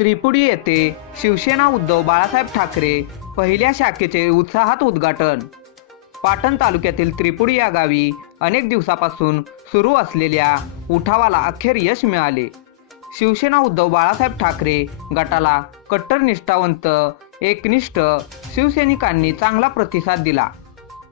त्रिपुडी येथे शिवसेना उद्धव बाळासाहेब ठाकरे पहिल्या शाखेचे उत्साहात उद्घाटन. पाटण तालुक्यातील त्रिपुडी या गावी अनेक दिवसापासून सुरू असलेल्या उठावाला अखेर यश मिळाले. शिवसेना उद्धव बाळासाहेब ठाकरे गटाला कट्टर निष्ठावंत एकनिष्ठ शिवसैनिकांनी चांगला प्रतिसाद दिला.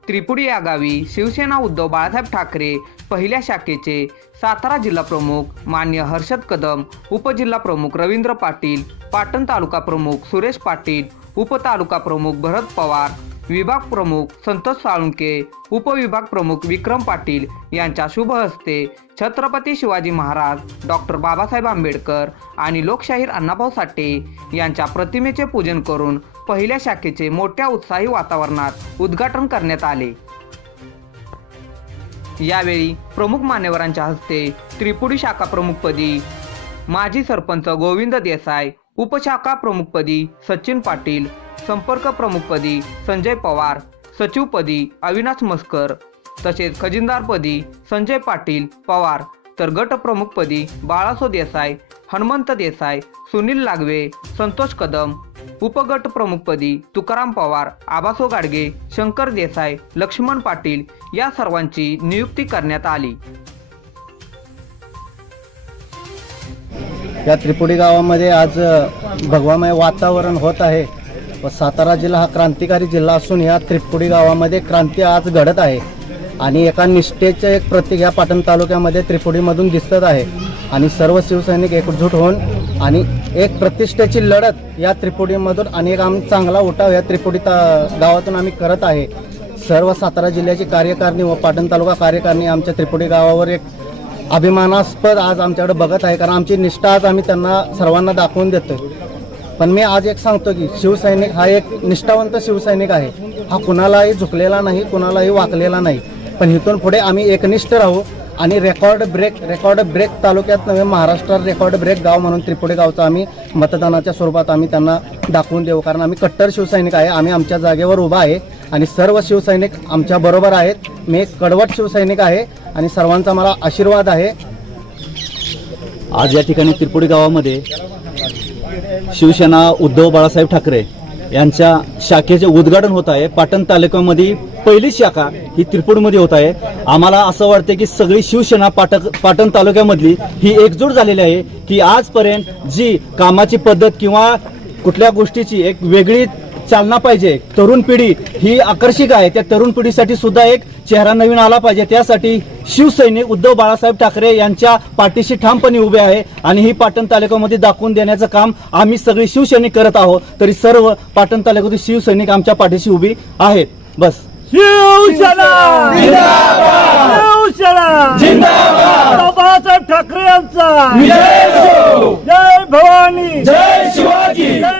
त्रिपुडी या गावी शिवसेना उद्धव बाळासाहेब ठाकरे पहिल्या शाखेचे सातारा जिल्हा प्रमुख मान्य हर्षद कदम उपजिल्हा प्रमुख रवींद्र पाटील पाटण तालुका प्रमुख सुरेश पाटील उपतालुका प्रमुख भरत पवार विभाग प्रमुख संतोष साळुंके उपविभाग प्रमुख विक्रम पाटील यांच्या शुभ हस्ते छत्रपती शिवाजी महाराज डॉक्टर बाबासाहेब आंबेडकर आणि लोकशाहीर अण्णाभाऊ साठे यांच्या प्रतिमेचे पूजन करून पहिल्या शाखेचे मोठ्या उत्साही वातावरणात उद्घाटन करण्यात आले. यावेळी प्रमुख मान्यवरांच्या हस्ते त्रिपुडी शाखा प्रमुखपदी माजी सरपंच गोविंद देसाई उपशाखा प्रमुखपदी सचिन पाटील संपर्क प्रमुखपदी संजय पवार सचिवपदी अविनाश मस्कर तसेच खजिनदारपदी संजय पाटील पवार तर गट प्रमुखपदी बाळासो देसाई हनुमंत देसाई सुनील लागवे संतोष कदम उपगट प्रमुखपदी तुकाराम पवार आबासो गाडगे शंकर देसाई लक्ष्मण पाटील या सर्वांची नियुक्ती करण्यात आली. या त्रिपुडी गावामध्ये आज भगवामय वातावरण होत आहे. व सातारा जिल्हा हा क्रांतिकारी जिल्हा असून या त्रिपुडी गावामध्ये क्रांती आज घडत आहे. आणि एका निष्ठेचे एक प्रतीक या पाटण तालुक्यामध्ये त्रिपुडीमधून दिसत आहे. आणि सर्व शिवसैनिक एकजूट होऊन आणि एक प्रतिष्ठेची लढत या त्रिपुडीमधून आणि एक आम चांगला उठाव या त्रिपुडी ता गावातून आम्ही करत आहे. सर्व सातारा जिल्ह्याची कार्यकारिणी व पाटण तालुका कार्यकारिणी आमच्या त्रिपुडी गावावर एक अभिमानास्पद आज आमच्याकडे बघत आहे कारण आमची निष्ठा आज आम्ही त्यांना सर्वांना दाखवून देतोय. पण मी आज एक सांगतो की शिवसैनिक हा एक निष्ठावंत शिवसैनिक आहे. हा कुणालाही झुकलेला नाही कुणालाही वाकलेला नाही. पण इथून पुढे आम्ही एकनिष्ठ राहू आणि रेकॉर्ड ब्रेक रेकॉर्ड ब्रेक तालुक्यात नव्हे महाराष्ट्रात रेकॉर्ड ब्रेक गाव म्हणून त्रिपुडी गावचं आम्ही मतदानाच्या स्वरूपात आम्ही त्यांना दाखवून देऊ. कारण आम्ही कट्टर शिवसैनिक आहे आम्ही आमच्या जागेवर उभा आहे आणि सर्व शिवसैनिक आमच्या बरोबर आहेत. मी एक कडवट शिवसैनिक आहे आणि सर्वांचा मला आशीर्वाद आहे. आज या ठिकाणी त्रिपुडी गावामध्ये शिवसेना उद्धव बाळासाहेब ठाकरे यांच्या शाखेचे उद्घाटन होत आहे. पाटण तालुक्यामध्ये पहिली शाखा ही त्रिपुडीमध्ये होत आहे. आम्हाला असं वाटतं की सगळी शिवसेना पाटक पाटण तालुक्यामधली ही एकजूट झालेली आहे की आजपर्यंत जी कामाची पद्धत किंवा कुठल्या गोष्टीची एक वेगळी चालना पाहिजे. तरुण पिढी ही आकर्षक आहे. त्या तरुण पिढीसाठी सुद्धा एक चेहरा नवीन आला पाहिजे. त्यासाठी शिवसैनिक उद्धव बाळासाहेब ठाकरे यांच्या पाठीशी ठामपणे उभे आहे आणि ही पाटण तालुक्यामध्ये दाखवून देण्याचं काम आम्ही सगळे शिवसैनिक करत आहोत. तरी सर्व पाटण तालुक्यातील शिवसैनिक आमच्या पाठीशी उभी आहेत. बस. बाळासाहेब ठाकरे यांचा! जय भवानी! जय शिवाजी! जय